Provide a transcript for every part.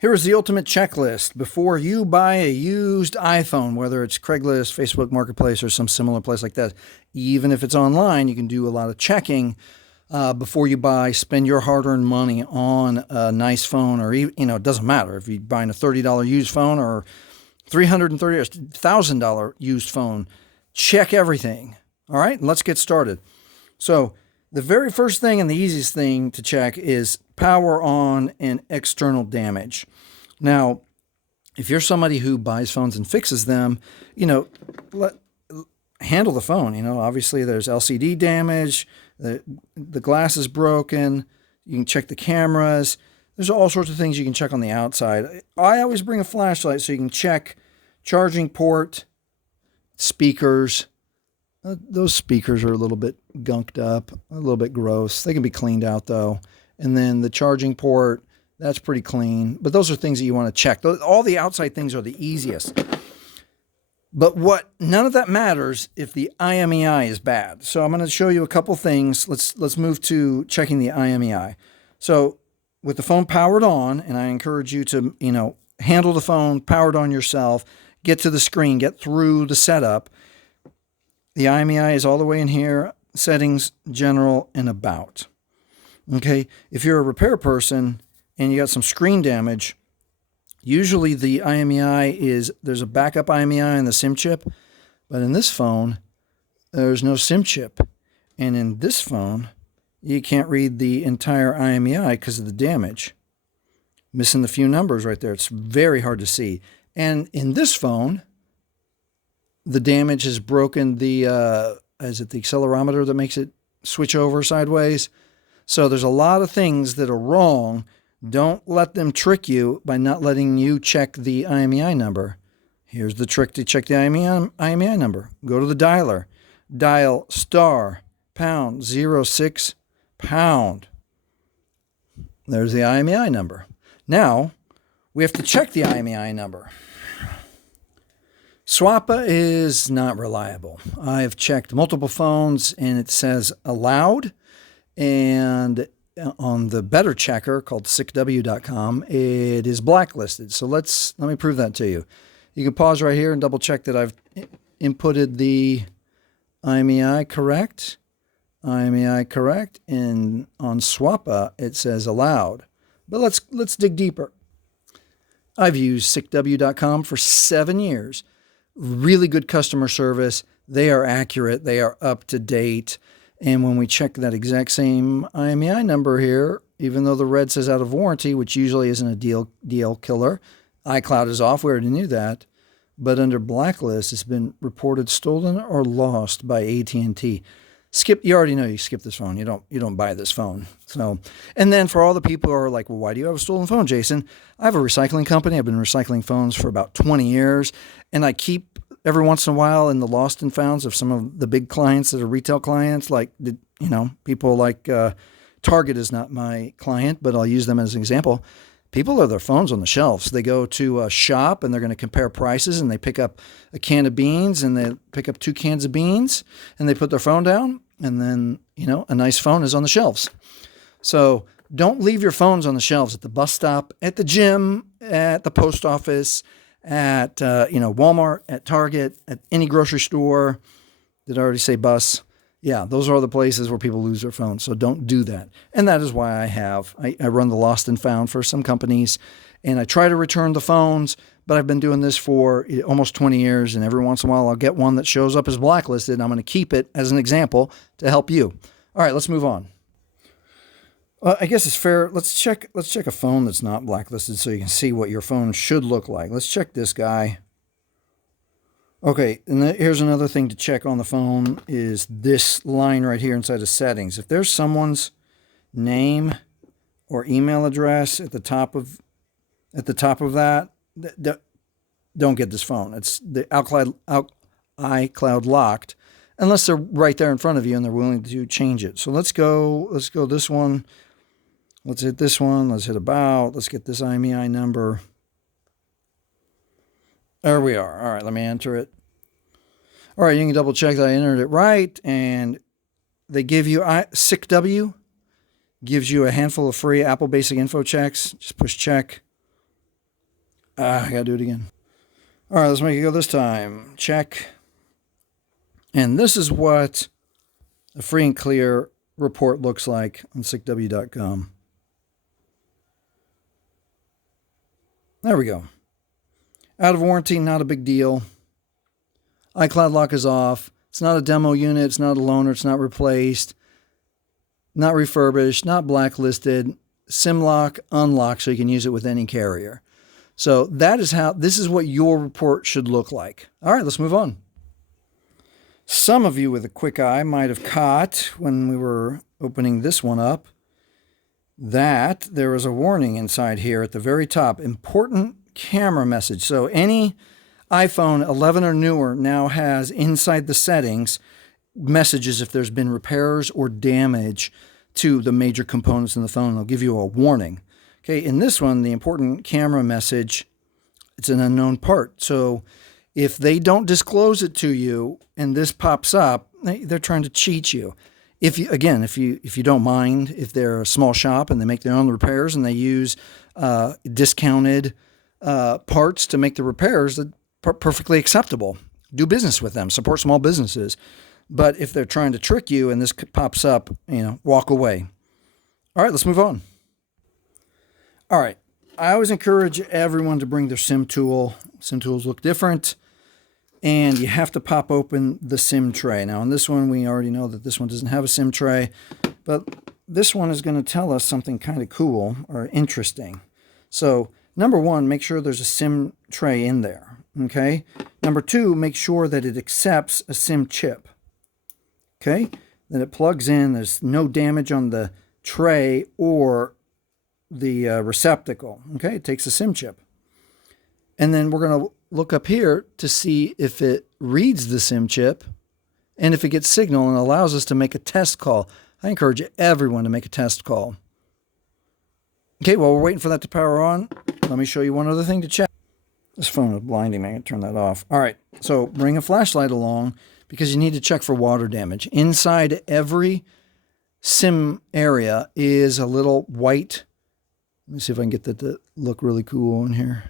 Here is the ultimate checklist before you buy a used iPhone, whether it's Craigslist, Facebook Marketplace, or some similar place like that. Even if it's online, you can do a lot of checking before you buy. Spend your hard-earned money on a nice phone, or it doesn't matter if you're buying a $30 used phone or $330 or $1,000 used phone. Check everything. All right, let's get started. So the very first thing and the easiest thing to check is power on and external damage. Now, if you're somebody who buys phones and fixes them, handle the phone. Obviously there's LCD damage, the glass is broken, you can check the cameras. There's all sorts of things you can check on the outside. I always bring a flashlight so you can check charging port, speakers. Those speakers are a little bit gunked up, a little bit gross. They can be cleaned out though. And then the charging port, that's pretty clean. But those are things that you want to check. All the outside things are the easiest. But none of that matters if the IMEI is bad. So I'm going to show you a couple things. Let's move to checking the IMEI. So with the phone powered on, and I encourage you to, handle the phone powered on yourself, get to the screen, get through the setup. The IMEI is all the way in here, settings, general, and about. Okay, if you're a repair person and you got some screen damage, usually the IMEI there's a backup IMEI in the SIM chip, but in this phone, there's no SIM chip. And in this phone, you can't read the entire IMEI because of the damage. Missing the few numbers right there. It's very hard to see. And in this phone, the damage has broken the accelerometer that makes it switch over sideways. So there's a lot of things that are wrong. Don't let them trick you by not letting you check the IMEI number. Here's the trick to check the IMEI number. Go to the dialer. Dial *#06#. There's the IMEI number. Now, we have to check the IMEI number. Swappa is not reliable. I've checked multiple phones and it says allowed. And on the better checker called sickw.com, it is blacklisted. So let me prove that to you. You can pause right here and double check that I've inputted the IMEI correct. IMEI correct. And on Swappa, it says allowed. But let's dig deeper. I've used sickw.com for 7 years. Really good customer service. They are accurate. They are up to date. And when we check that exact same IMEI number here, even though the red says out of warranty, which usually isn't a deal killer, iCloud is off. We already knew that. But under blacklist, it's been reported stolen or lost by AT&T. You already know you skip this phone. You don't buy this phone. So, and then for all the people who are like, well, why do you have a stolen phone, Jason? I have a recycling company. I've been recycling phones for about 20 years, and I keep every once in a while in the lost and founds of some of the big clients that are retail clients, like people like Target is not my client, but I'll use them as an example. People have their phones on the shelves. They go to a shop and they're going to compare prices, and they pick up a can of beans and they pick up 2 cans of beans and they put their phone down, and then, a nice phone is on the shelves. So don't leave your phones on the shelves at the bus stop, at the gym, at the post office, at Walmart, at Target, at any grocery store. Did I already say bus? Yeah, those are all the places where people lose their phones. So don't do that. And that is why I run the lost and found for some companies, and I try to return the phones, but I've been doing this for almost 20 years, and every once in a while I'll get one that shows up as blacklisted, and I'm going to keep it as an example to help you. All right, let's move on. I guess it's fair. Let's check a phone that's not blacklisted so you can see what your phone should look like. Let's check this guy. Okay, and here's another thing to check on the phone is this line right here inside of settings. If there's someone's name or email address at the top of that, don't get this phone. It's the iCloud locked, unless they're right there in front of you and they're willing to change it. So let's go this one. Let's hit this one. Let's hit about. Let's get this IMEI number. There we are. All right, let me enter it. All right, you can double check that I entered it right. And they give you, Sickw gives you a handful of free Apple Basic Info checks. Just push check. I gotta do it again. All right, let's make it go this time. Check. And this is what a free and clear report looks like on sickw.com. There we go. Out of warranty, not a big deal. iCloud lock is off. It's not a demo unit. It's not a loaner. It's not replaced. Not refurbished. Not blacklisted. SIM lock, unlock, so you can use it with any carrier. So this is what your report should look like. All right, let's move on. Some of you with a quick eye might have caught when we were opening this one up that there is a warning inside here at the very top. Important camera message. So any iPhone 11 or newer now has inside the settings messages if there's been repairs or damage to the major components in the phone. They'll give you a warning. Okay, in this one, the important camera message, it's an unknown part. So if they don't disclose it to you and this pops up, they're trying to cheat you. If you don't mind, if they're a small shop and they make their own repairs and they use discounted parts to make the repairs, that's perfectly acceptable. Do business with them. Support small businesses. But if they're trying to trick you and this pops up, walk away. All right, let's move on. All right. I always encourage everyone to bring their SIM tool. SIM tools look different. And you have to pop open the SIM tray. Now, on this one, we already know that this one doesn't have a SIM tray. But this one is going to tell us something kind of cool or interesting. So, number one, make sure there's a SIM tray in there. Okay? Number two, make sure that it accepts a SIM chip. Okay? Then it plugs in. There's no damage on the tray or the receptacle. Okay? It takes a SIM chip. And then we're going to look up here to see if it reads the SIM chip and if it gets signal and allows us to make a test call. I encourage everyone to make a test call. Okay, while we're waiting for that to power on, let me show you one other thing to check. This phone is blinding me. I can turn that off. All right, so bring a flashlight along because you need to check for water damage. Inside every SIM area is a little white. Let me see if I can get that to look really cool in here.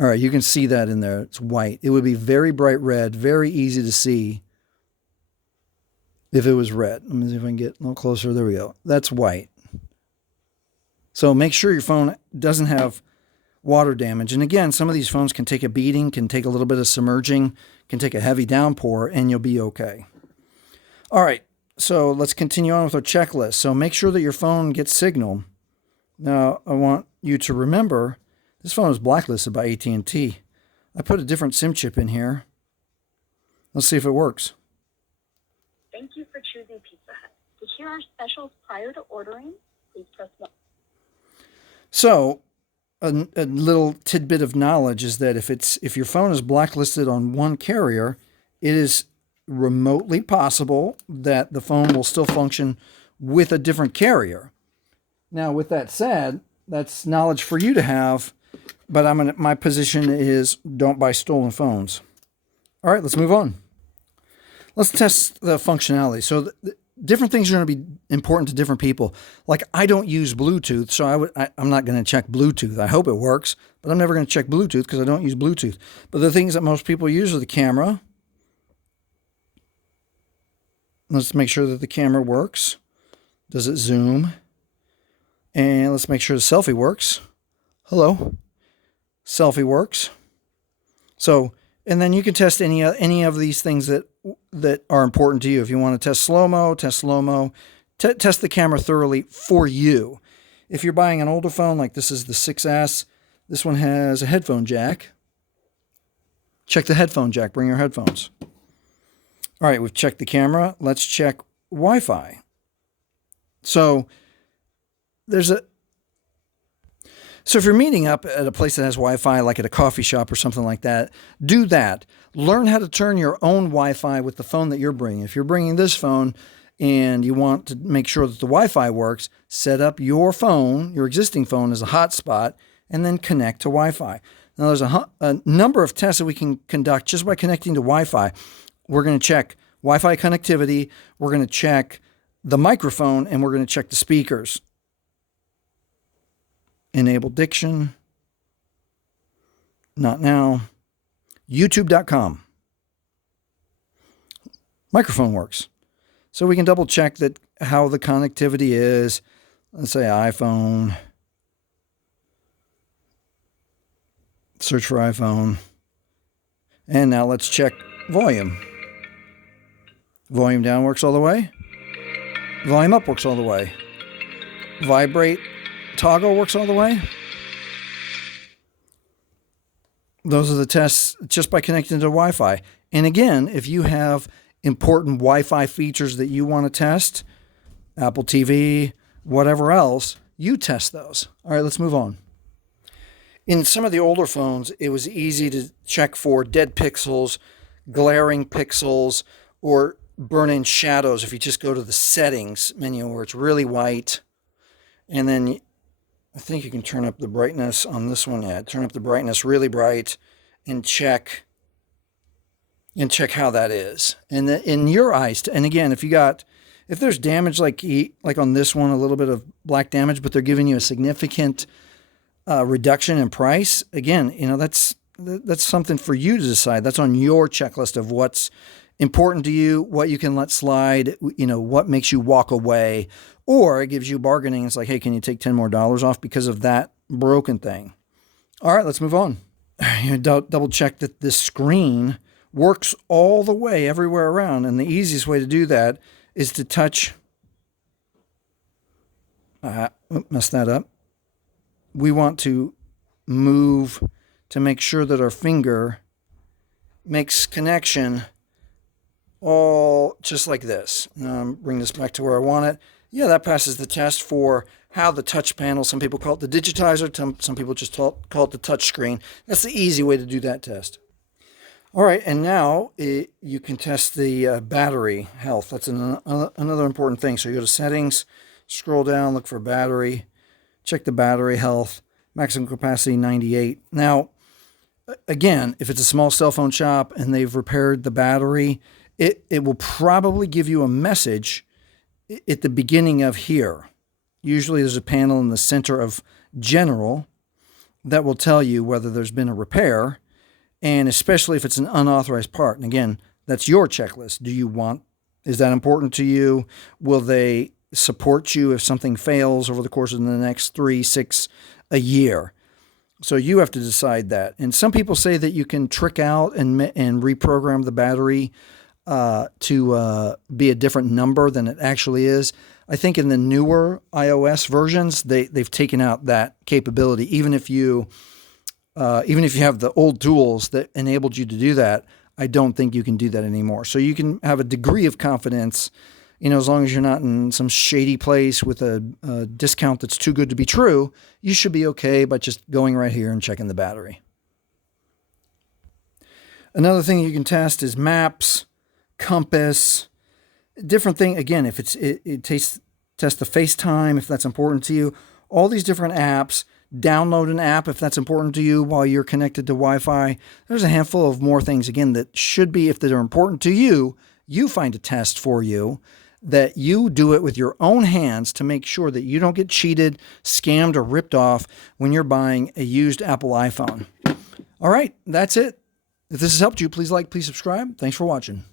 All right, you can see that in there. It's white. It would be very bright red, very easy to see if it was red. Let me see if I can get a little closer. There we go. That's white. So make sure your phone doesn't have water damage. And again, some of these phones can take a beating, can take a little bit of submerging, can take a heavy downpour, and you'll be okay. All right, so let's continue on with our checklist. So make sure that your phone gets signal. Now, I want you to remember this phone is blacklisted by AT&T. I put a different SIM chip in here. Let's see if it works. Thank you for choosing Pizza Hut. To hear our specials prior to ordering, please press 1. So, a little tidbit of knowledge is that if your phone is blacklisted on one carrier, it is remotely possible that the phone will still function with a different carrier. Now, with that said, that's knowledge for you to have. But my position is don't buy stolen phones. All right, let's move on. Let's test the functionality. So different things are going to be important to different people. Like I don't use Bluetooth, so I'm not going to check Bluetooth. I hope it works, but I'm never going to check Bluetooth because I don't use Bluetooth. But the things that most people use are the camera. Let's make sure that the camera works. Does it zoom? And let's make sure the selfie works. Hello. Selfie works. So, and then you can test any of these things that are important to you. If you want to test slow-mo, test slow-mo. Test the camera thoroughly for you. If you're buying an older phone, like this is the 6S, this one has a headphone jack. Check the headphone jack. Bring your headphones. All right, we've checked the camera. Let's check Wi-Fi. So, So if you're meeting up at a place that has Wi-Fi, like at a coffee shop or something like that, do that. Learn how to turn your own Wi-Fi with the phone that you're bringing. If you're bringing this phone and you want to make sure that the Wi-Fi works, set up your phone, your existing phone, as a hotspot, and then connect to Wi-Fi. Now, there's a number of tests that we can conduct just by connecting to Wi-Fi. We're going to check Wi-Fi connectivity. We're going to check the microphone, and we're going to check the speakers. Enable diction. Not now. YouTube.com. Microphone works. So we can double check that how the connectivity is. Let's say iPhone. Search for iPhone. And now let's check volume. Volume down works all the way. Volume up works all the way. Vibrate toggle works all the way. Those are the tests just by connecting to Wi-Fi. And again, if you have important Wi-Fi features that you want to test, Apple TV, whatever else, you test those. All right, let's move on. In some of the older phones, it was easy to check for dead pixels, glaring pixels, or burn-in shadows if you just go to the settings menu where it's really white. And then I think you can turn up the brightness on this one. Yeah, turn up the brightness really bright and check how that is. And in your eyes, and again, if there's damage like on this one, a little bit of black damage, but they're giving you a significant reduction in price, again, that's something for you to decide. That's on your checklist of what's important to you, what you can let slide, what makes you walk away, or it gives you bargaining. It's like, hey, can you take $10 more off because of that broken thing? All right, let's move on. Double check that this screen works all the way everywhere around. And the easiest way to do that is to touch. Messed that up. We want to move to make sure that our finger makes connection all just like this. Bring this back to where I want it. Yeah, that passes the test for how the touch panel, some people call it the digitizer, some people just call it the touch screen. That's the easy way to do that test. All right, and now you can test the battery health. That's another important thing. So you go to settings, scroll down, look for battery, check the battery health, maximum capacity 98. Now, again, if it's a small cell phone shop and they've repaired the battery, it will probably give you a message at the beginning of here. Usually there's a panel in the center of general that will tell you whether there's been a repair, and especially if it's an unauthorized part. And again, that's your checklist. Is that important to you? Will they support you if something fails over the course of the next 3, 6, a year? So you have to decide that. And some people say that you can trick out and reprogram the battery to be a different number than it actually is. I think in the newer iOS versions, they've taken out that capability. Even if you have the old tools that enabled you to do that, I don't think you can do that anymore. So you can have a degree of confidence, as long as you're not in some shady place with a discount that's too good to be true, you should be okay by just going right here and checking the battery. Another thing you can test is maps, compass, different thing. Again, if test the FaceTime, if that's important to you, all these different apps, download an app if that's important to you while you're connected to Wi-Fi. There's a handful of more things, again, that should be, if they're important to you, you find a test for you, that you do it with your own hands to make sure that you don't get cheated, scammed, or ripped off when you're buying a used Apple iPhone. All right, that's it. If this has helped you, please like, please subscribe. Thanks for watching.